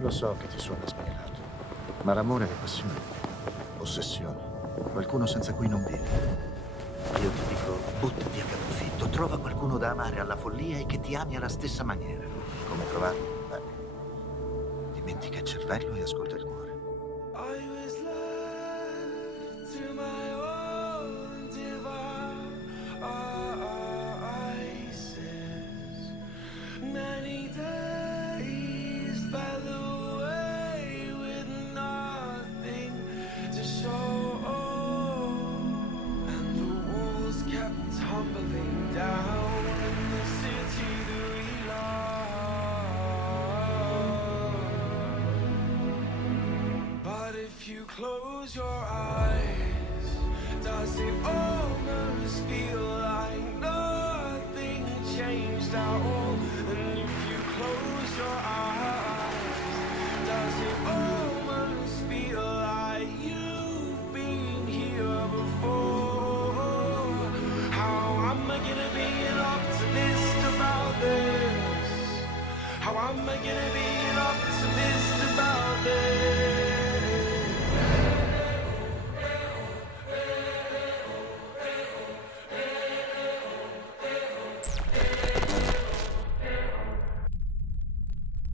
Lo so che ti suona smielato, ma l'amore è passione, ossessione, qualcuno senza cui non vivi. Io ti dico, buttati a capofitto, trova qualcuno da amare alla follia e che ti ami alla stessa maniera. Come trovarlo? Dimentica il cervello e ascolta il cuore. I was left to my own devices. Many days fell away with nothing to show, and the walls kept tumbling down in the city that we love. But if you close your eyes, does it almost feel like nothing changed at all? And if you close your eyes, does it almost feel like you've been here before? How am I gonna be an optimist about this? How am I gonna be an optimist about this?